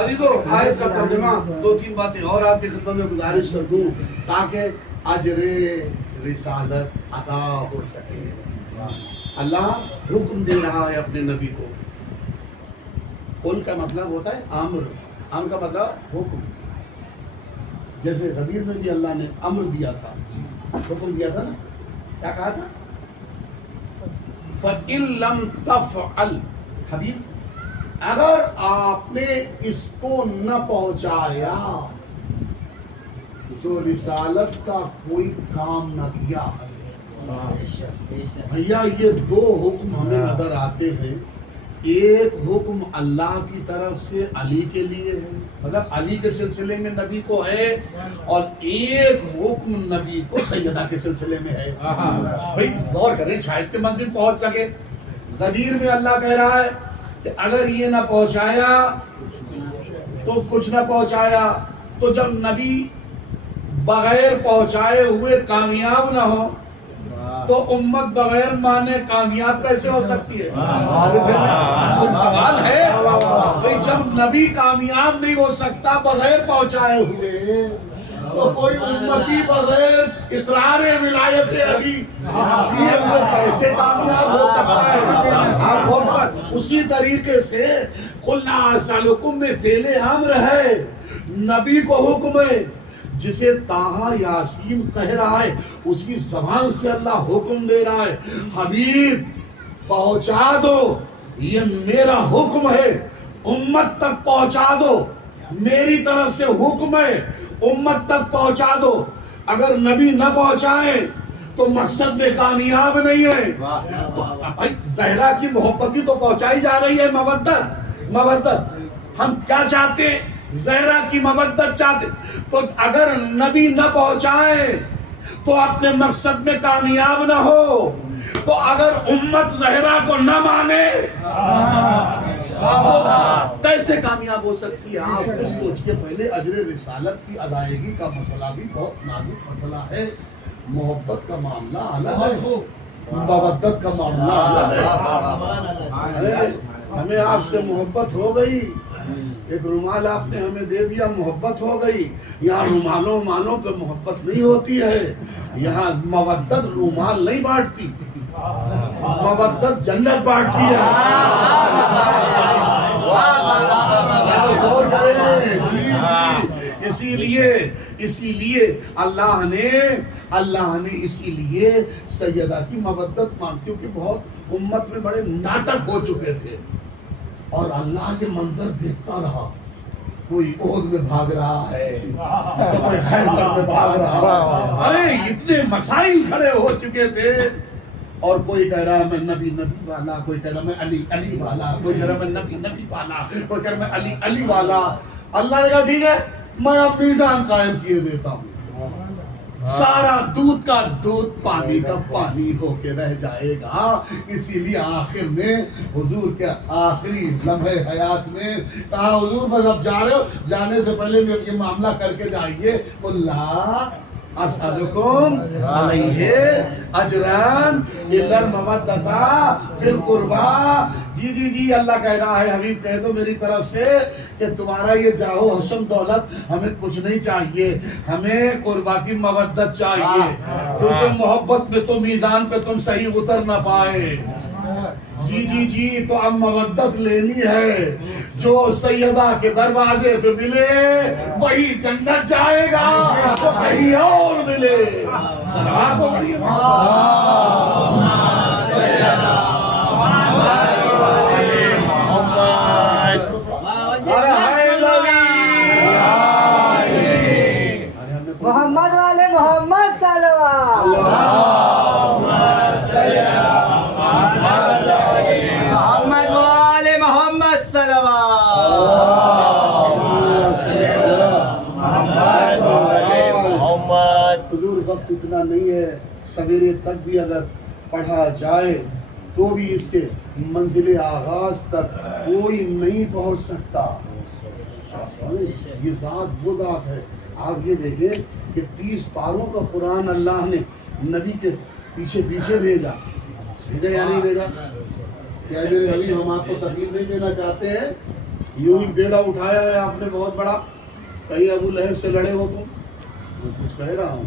عزیزو، آیت کا ترجمہ دو تین باتیں اور آپ کی خدمت میں گزارش کر دوں تاکہ اجر رسالت ادا ہو سکے۔ اللہ حکم دے رہا ہے اپنے نبی کو۔ قل کا مطلب ہوتا ہے امر، امر کا مطلب حکم۔ جیسے غدیر میں بھی اللہ نے امر دیا تھا، حکم دیا تھا نا، کیا کہا تھا؟ فَإِن لَمْ تَفْعَلْ، حبیب اگر آپ نے اس کو نہ پہنچایا جو رسالت کا کوئی کام نہ کیا۔ بھیا یہ دو حکم ہمیں نظر آتے ہیں، ایک حکم اللہ کی طرف سے علی کے لیے ہے، مطلب علی کے سلسلے میں نبی کو ہے، اور ایک حکم نبی کو سیدہ کے سلسلے میں ہے۔ بھائی غور کریں، شاید کے منزل پہنچ سکے۔ غدیر میں اللہ کہہ رہا ہے کہ اگر یہ نہ پہنچایا تو کچھ نہ پہنچایا، تو جب نبی بغیر پہنچائے ہوئے کامیاب نہ ہو تو امت بغیر مانے کامیاب کیسے ہو سکتی ہے؟ سوال ہے۔ جب نبی کامیاب نہیں ہو سکتا بغیر پہنچائے ہوئے، تو کوئی امتی بغیر اقرار ولایت علی کیے ہوئے کیسے کامیاب ہو سکتا ہے؟ آپ غور کریں۔ اسی طریقے سے قُلْ لَا أَسْأَلُكُم میں فعل امر ہے، نبی کو حکم ہے، جسے طٰہٰ یاسین کہہ رہا ہے اس کی زبان سے اللہ حکم دے رہا ہے، حبیب پہنچا دو، یہ میرا حکم ہے، امت تک پہنچا دو، میری طرف سے حکم ہے، امت تک پہنچا دو۔ اگر نبی نہ پہنچائیں تو مقصد میں کامیاب نہیں ہے۔ تو بھائی زہرا کی محبت کی تو پہنچائی جا رہی ہے، مودت ہم کیا چاہتے ہیں؟ زہرا کی مودت چاہتے، تو اگر نبی نہ پہنچائے تو اپنے مقصد میں کامیاب نہ ہو، تو اگر امت زہرا کو نہ مانے تو کیسے کامیاب ہو سکتی ہے؟ آپ کو سوچ کے پہلے اجر رسالت کی ادائیگی کا مسئلہ بھی بہت نازک مسئلہ ہے۔ محبت کا معاملہ الگ ہے، مودت کا معاملہ الگ ہے۔ ہمیں آپ سے محبت ہو گئی، ایک رومال آپ نے ہمیں دے دیا، محبت ہو گئی۔ یہاں رومالوں مالوں پہ محبت نہیں ہوتی ہے، یہاں مودت رومال نہیں بانٹتی، مودت جنت بانٹتی ہے۔ اسی لیے اللہ نے اسی لیے سیدہ کی مودت مانگی، کیونکہ بہت امت میں بڑے ناٹک ہو چکے تھے، اور اللہ یہ منظر دیکھتا رہا، کوئی احد میں بھاگ رہا ہے تو کوئی خیبر میں بھاگ رہا ہے، ارے اتنے مسائل کھڑے ہو چکے تھے، اور کوئی کہہ رہا ہے میں نبی والا، کوئی کہہ رہا میں علی والا، کوئی کہہ رہا میں نبی والا، کوئی کہہ رہا میں علی والا۔ اللہ نے کہا ٹھیک ہے، میں اب میزان قائم کیے دیتا ہوں، سارا دودھ کا دودھ پانی کا پانی ہو کے رہ جائے گا۔ اسی لیے آخر میں حضور کے آخری لمحے حیات میں کہا حضور بس اب جا رہے ہو، جانے سے پہلے بھی یہ معاملہ کر کے جائیے، اللہ اسألکم علیہ اجران الا المودۃ فی القربیٰ۔ جی اللہ کہہ رہا ہے حبیب کہہ دو میری طرف سے کہ تمہارا یہ جاہو حشم دولت ہمیں کچھ نہیں چاہیے، ہمیں قربا کی مودت چاہیے، کیونکہ محبت میں تو میزان پہ تم صحیح اتر نہ پائے۔ جی تو اب مودت لینی ہے، جو سیدہ کے دروازے پہ ملے وہی جنت جائے گا، تو کہیں اور ملے صلوات تو بڑی محمد والے محمد صلی حضور وقت اتنا نہیں ہے، سویرے تک بھی اگر پڑھا جائے تو بھی اس کے منزل آغاز تک کوئی نہیں پہنچ سکتا۔ یہ ذات وہ ذات ہے۔ آپ یہ دیکھیں کہ 30 پاروں کا قرآن اللہ نے نبی کے پیچھے بھیجا یا نہیں بھیجا؟ کیا میرے حبیب ہم آپ کو تکلیف نہیں دینا چاہتے ہیں؟ یوں ہی بیڑا اٹھایا ہے آپ نے بہت بڑا، کہیں ابو لہب سے لڑے ہو تم، میں کچھ کہہ رہا ہوں،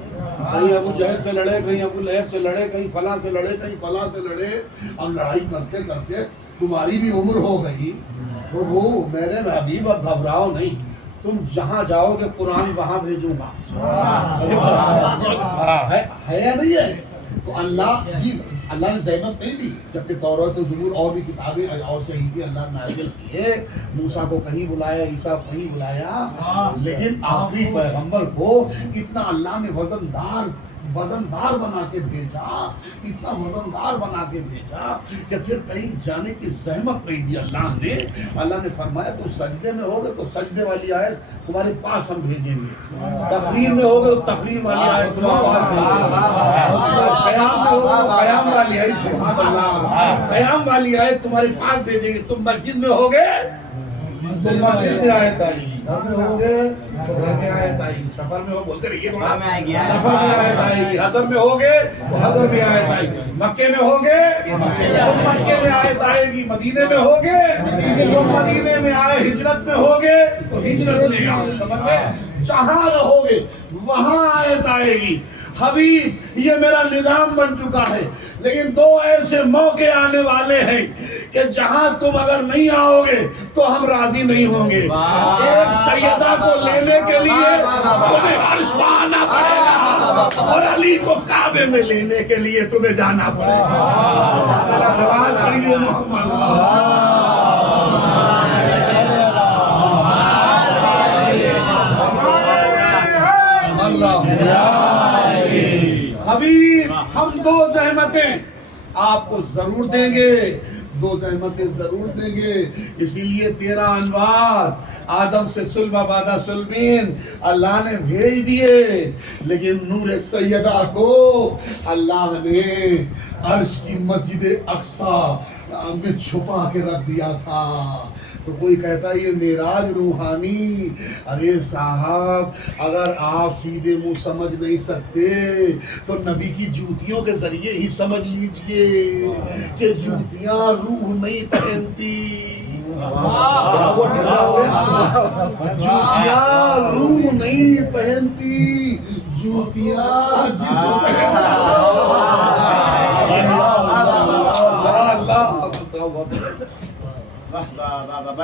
کہیں ابو جہل سے لڑے، کہیں ابو لہب سے لڑے، کہیں فلاں سے لڑے، کہیں فلاں سے لڑے، اور لڑائی کرتے کرتے تمہاری بھی عمر ہو گئی، وہ میرے حبیب اب گھبراؤ نہیں، تم جہاں جاؤ گے قرآن وہاں بھیجوں گا، ہے یا نہیں ہے؟ تو اللہ نے زحمت نہیں دی، جبکہ توراۃ و زبور اور بھی کتابیں اور صحیفے اللہ نے نازل کیے، موسیٰ کو کہیں بلایا، عیسیٰ کو کہیں بلایا، لیکن آخری پیغمبر کو اتنا اللہ نے وزندار بنا کے بھیجا، اتنا وزندار بنا کے بھیجا کہ پھر کہیں جانے کی زحمت نہیں دی اللہ نے فرمایا تم سجدے میں ہوگے تو سجدے والی آیت تمہارے پاس ہم بھیجیں گے، تقریر میں ہوگے تو تقریر والی آیت تمہارے پاس بھیجیں گے، قیام میں ہوگے تو قیام والی آیت، سبحان اللہ، قیام والی آیت تمہارے پاس بھیجیں گے، تم مسجد میں ہوگے تو مسجد میں آیت آئی گی، گھر میں ہوگے تو گھر میں آیت آئی گی، سفر میں ہو بولتے رہیے تھوڑا، سفر میں آیت آئے گی، حضر میں ہوگے تو حضر میں آیت آئے گی، مکے میں ہوگے تو مکے میں آیت آئے گی، مدینے میں ہوگے تو مدینے میں آئے، ہجرت میں ہوگے تو ہجرت میں آئے، سمجھ میں جہاں رہو گے وہاں آیت آئے گی۔ حبیب یہ میرا نظام بن چکا ہے، لیکن دو ایسے موقع آنے والے ہیں کہ جہاں تم اگر نہیں آؤ گے تو ہم راضی نہیں ہوں گے۔ ایک سیدہ کو لینے کے لیے تمہیں عرش پہ آنا پڑے گا، اور علی کو کعبے میں لینے کے لیے تمہیں جانا پڑے گا۔ صلوات پڑھیے محمد اللہ۔ حبیب ہم دو زحمتیں آپ کو ضرور دیں گے، دو زحمتیں ضرور دیں گے، اسی لیے 13 انوار آدم سے صلب بعد صلبین اللہ نے بھیج دیے، لیکن نور سیدہ کو اللہ نے عرش کی مسجد اقصی میں چھپا کے رکھ دیا تھا۔ تو کوئی کہتا ہے یہ معراج روحانی، ارے صاحب اگر آپ سیدھے منہ سمجھ نہیں سکتے تو نبی کی جوتیوں کے ذریعے ہی سمجھ لیجئے کہ جوتیاں روح نہیں پہنتی، جوتیاں روح نہیں پہنتی، جوتیاں جسم پہنتی۔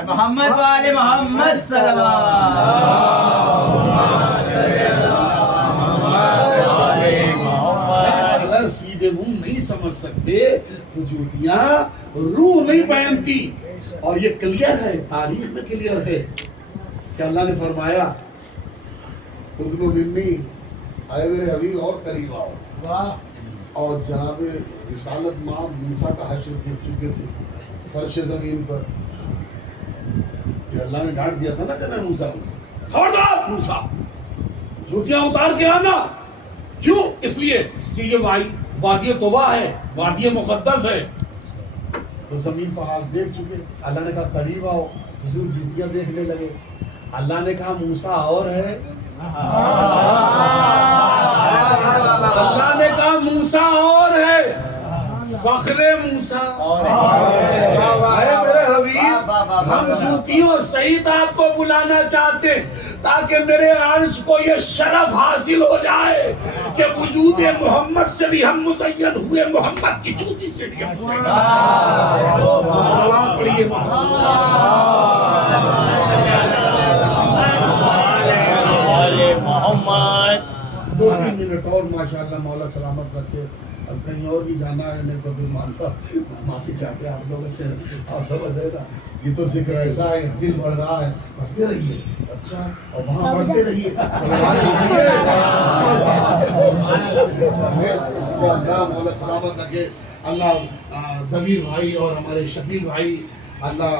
محمد والے محمد اگر سیدھے منہ نہیں سمجھ سکتے تو جوتیاں روح نہیں پہنتی، اور یہ کلیئر ہے، تاریخ میں کلیئر ہے کہ اللہ نے فرمایا ادنو منی، آئے میرے حبیب اور قریب آؤ، اور جناب رسالت ماں موسیٰ کا حشر دیکھ چکے تھے فرش زمین پر، کہ اللہ نے ڈانٹ دیا تھا نا جناب موسیٰ کو، خبردار موسیٰ جوتیاں اتار کے آنا، کیوں؟ اس لیے کہ یہ وادی طویٰ ہے، وادی مقدس ہے۔ تو زمین پر حال دیکھ چکے، اللہ نے کہا قریب آؤ، حضور جوتیاں دیکھنے لگے، اللہ نے کہا موسیٰ اور ہے، اللہ نے کہا موسیٰ اور ہے، فخر موسیٰ اے میرے حبیب، ہم جوتیوں سعید آپ کو بلانا چاہتے تاکہ میرے عرش کو یہ شرف حاصل ہو جائے کہ وجود محمد سے بھی ہم مزین ہوئے، محمد کی جوتی سے بھی ہم صلوات پڑھیے محمد۔ 2-3 منٹ اور ماشاءاللہ، مولا سلامت رکھے، اب کہیں اور بھی جانا ہے، نہیں تو پھر معافی چاہتے ہیں آپ لوگوں سے، اور سمجھ دے گا یہ تو ذکر ایسا ہے، دل بڑھ رہا ہے، پڑھتے رہیے، اچھا، اور وہاں پڑھتے رہیے، اللہ مولا سلامت رکھے، اللہ ضمیر بھائی اور ہمارے شکیل بھائی، اللہ